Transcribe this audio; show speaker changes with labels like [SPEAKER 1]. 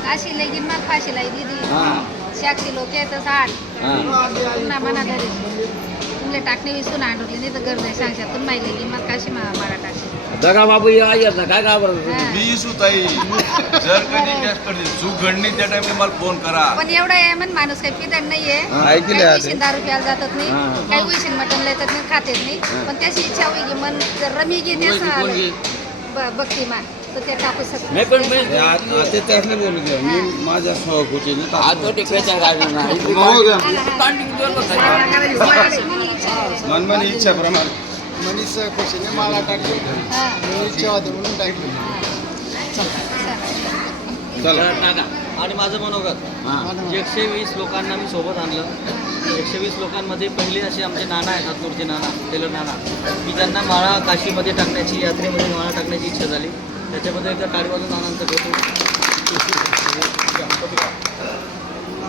[SPEAKER 1] अशी लई गिन्नात फाशी लाई दिदी शाक्षी लोक येतं साठ पुन्हा मना घरी तुमले टाकणे विसून आणले नाही तर गरज आहे सांगशात तुम्ही माहिती गिन्नात काशी मारा टाकशी
[SPEAKER 2] दगा बाबू या काय घाबरत
[SPEAKER 3] मी सुताई जर कधी जास्त चूक घडली त्या टाइमला मला फोन करा.
[SPEAKER 1] पण एवढा आहे म्हण माणूस काही पिदड नाहीये काही उशीन दारू प्यायला जातात नाही काही उशीन मटण येतात नाही खातेत नाही पण त्याची इच्छा होई की मन जर रमी घेते बघती मा तर त्या टाकू शकतो
[SPEAKER 2] नाही पण
[SPEAKER 4] ते त्यातले बोलू द्या मी माझ्या सहकुची मनमानी इच्छाप्रमाणे
[SPEAKER 5] मनीष खुशीने मला टाकली इच्छा होती म्हणून टाकली.
[SPEAKER 4] चला
[SPEAKER 6] आणि माझं मनोगत 120 लोकांना मी सोबत आणलं. 120 लोकांमध्ये पहिले असे आमचे नाना आहेत हातनूरचे नाना टेलर नाना की ज्यांना माळा काशीमध्ये टाकण्याची यात्रेमध्ये माळा टाकण्याची इच्छा झाली. त्याच्याबद्दल एकदा टाळी वाजून नानांचं करतो.